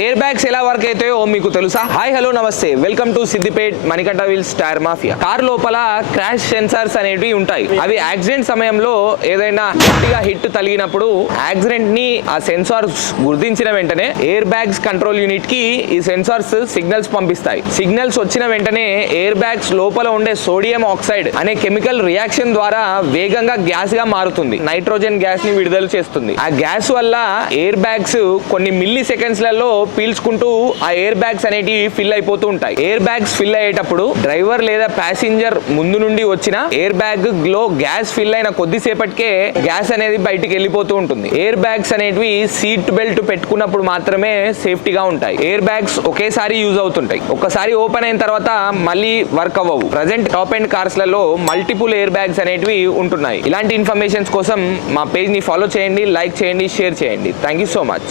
Air bags ఎలా work అవుతాయో మీకు తెలుసా? హాయ్ హలో నమస్తే. Welcome to Siddipet Manikanta wheels tyre mafia car లోపల క్రాష్ సెన్సార్స్ అనేవి ఉంటాయి. అవి యాక్సిడెంట్ సమయంలో ఏదైనా గట్టిగా హిట్ తగిలినప్పుడు యాక్సిడెంట్ని ఆ సెన్సార్స్ గుర్తించిన వెంటనే ఎయిర్ బ్యాగ్స్ కంట్రోల్ యూనిట్కి ఈ సెన్సార్స్ సిగ్నల్స్ పంపిస్తాయి. సిగ్నల్స్ వచ్చిన వెంటనే ఎయిర్ బ్యాగ్స్ లోపల ఉండే సోడియం ఆక్సైడ్ అనే కెమికల్ రియాక్షన్ ద్వారా వేగంగా గ్యాస్గా మారుతుంది. నైట్రోజన్ గ్యాస్ని విడుదల చేస్తుంది. ఆ గ్యాస్ వల్ల ఎయిర్ బ్యాగ్స్ కొన్ని మిల్లీ సెకండ్స్లలో పీల్చుకుంటూ ఆ ఎయిర్ బ్యాగ్స్ అనేటివి ఫిల్ అయిపోతూ ఉంటాయి. ఎయిర్ బ్యాగ్స్ ఫిల్ అయ్యేటప్పుడు డ్రైవర్ లేదా ప్యాసింజర్ ముందు నుండి వచ్చిన ఎయిర్ బ్యాగ్లో గ్యాస్ ఫిల్ అయిన కొద్దిసేపటికే గ్యాస్ అనేది బయటికి వెళ్ళిపోతూ ఉంటుంది. ఎయిర్ బ్యాగ్స్ అనేటివి సీట్ బెల్ట్ పెట్టుకున్నప్పుడు మాత్రమే సేఫ్టీగా ఉంటాయి. ఎయిర్ బ్యాగ్స్ ఒకేసారి యూజ్ అవుతుంటాయి. ఒకసారి ఓపెన్ అయిన తర్వాత మళ్ళీ వర్క్ అవ్వవు. ప్రజెంట్ టాప్ అండ్ కార్స్లలో మల్టిపుల్ ఎయిర్ బ్యాగ్స్ అనేటివి ఉంటున్నాయి. ఇలాంటి ఇన్ఫర్మేషన్స్ కోసం మా పేజ్ని ఫాలో చేయండి లైక్ చేయండి షేర్ చేయండి. Thank you so much